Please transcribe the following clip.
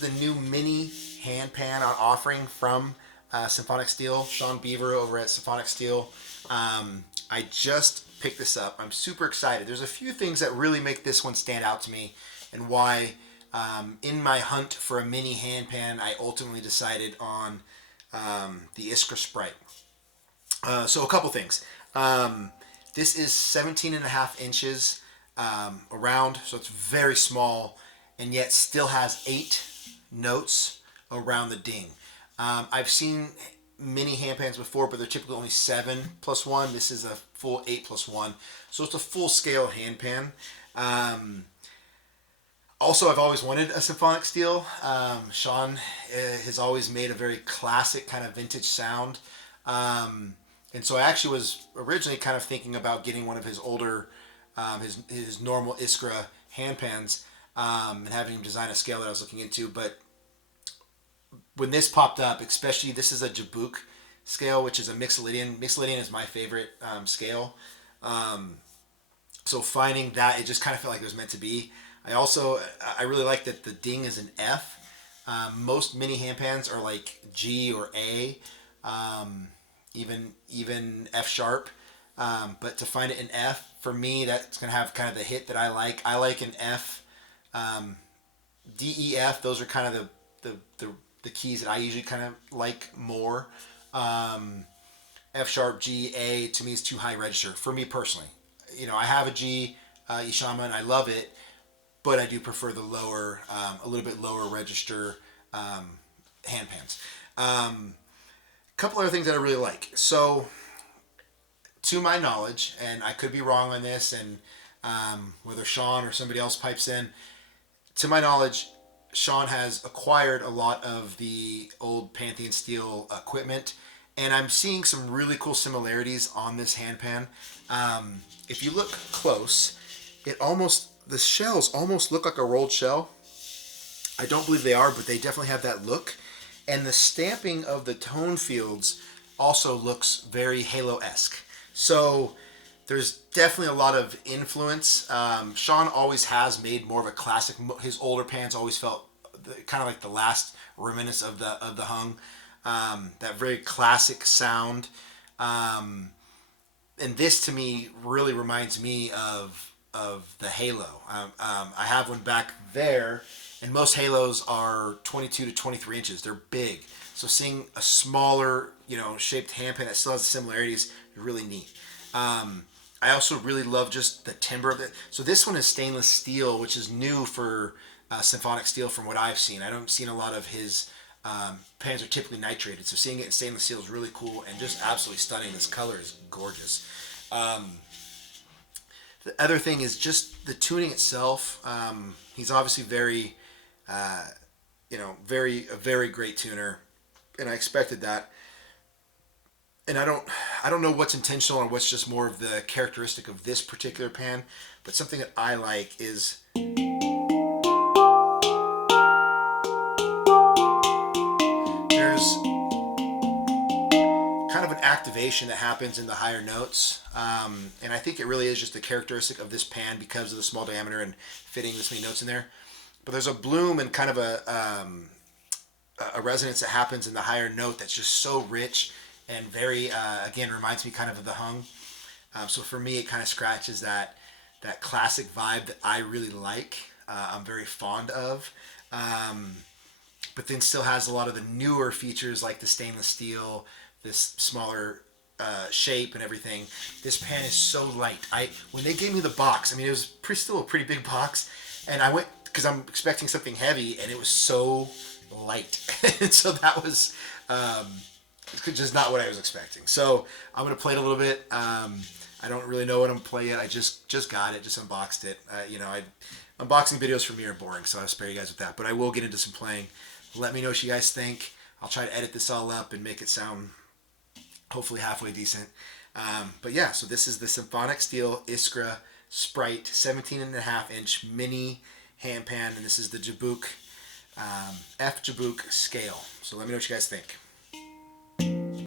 The new mini handpan on offering from Symphonic Steel. Sean Beaver over at Symphonic Steel. I just picked this up. I'm super excited. There's a few things that really make this one stand out to me, and why in my hunt for a mini handpan, I ultimately decided on the Iskra Sprite. So a couple things. This is 17 and a half inches around, so it's very small, and yet still has 8 notes around the ding. I've seen mini handpans before, but they're typically only 7 plus 1. This is a full 8 plus 1, so it's a full scale handpan. Also, I've always wanted a symphonic steel. Sean has always made a very classic kind of vintage sound. And so I actually was originally kind of thinking about getting one of his older, his normal Iskra handpans, and having him design a scale that I was looking into. But when this popped up, especially, this is a Jabuk scale, which is a Mixolydian. Mixolydian is my favorite scale. So finding that, it just kind of felt like it was meant to be. I really like that the ding is an F. Most mini handpans are like G or A, even F sharp. But to find it in F, for me, that's gonna have kind of the hit that I like. I like an F, D, E, F. Those are kind of the keys that I usually kind of like more. F sharp, G, A to me is too high register for me personally. You know, I have a G Ishama and I love it, but I do prefer the lower, a little bit lower register handpans. Couple other things that I really like. So, to my knowledge, and I could be wrong on this, and whether Sean or somebody else pipes in, to my knowledge, Sean has acquired a lot of the old Pantheon Steel equipment, and I'm seeing some really cool similarities on this handpan. If you look close, the shells almost look like a rolled shell. I don't believe they are, but they definitely have that look. And the stamping of the tone fields also looks very Halo-esque. So there's definitely a lot of influence. Sean always has made more of a classic. His older pans always felt kind of like the last remnants of the hung. That very classic sound. And this to me really reminds me of the Halo. I have one back there, and most Halos are 22 to 23 inches. They're big. So seeing a smaller, shaped handpan that still has the similarities is really neat. I also really love just the timbre of it. So this one is stainless steel, which is new for Symphonic Steel from what I've seen. I don't seen a lot of his pans are typically nitrated. So seeing it in stainless steel is really cool and just absolutely stunning. This color is gorgeous. The other thing is just the tuning itself. He's obviously a very great tuner, and I expected that. And I don't know what's intentional or what's just more of the characteristic of this particular pan, but something that I like is there's kind of an activation that happens in the higher notes, and I think it really is just the characteristic of this pan because of the small diameter and fitting this many notes in there. But there's a bloom and kind of a resonance that happens in the higher note that's just so rich and very, again, reminds me kind of the hung. So for me, it kind of scratches that classic vibe that I really like. I'm very fond of. But then still has a lot of the newer features like the stainless steel, this smaller shape and everything. This pan is so light. When they gave me the box, it was still a pretty big box, and I went because I'm expecting something heavy, and it was so light, and so that was just not what I was expecting. So I'm gonna play it a little bit. I don't really know what I'm gonna play yet. I just got it, just unboxed it. Unboxing videos for me are boring, so I'll spare you guys with that. But I will get into some playing. Let me know what you guys think. I'll try to edit this all up and make it sound hopefully halfway decent. But yeah, so this is the Symphonic Steel Iskra Sprite 17.5 inch mini handpan, and this is the Jabuk F Jabuk scale. So let me know what you guys think.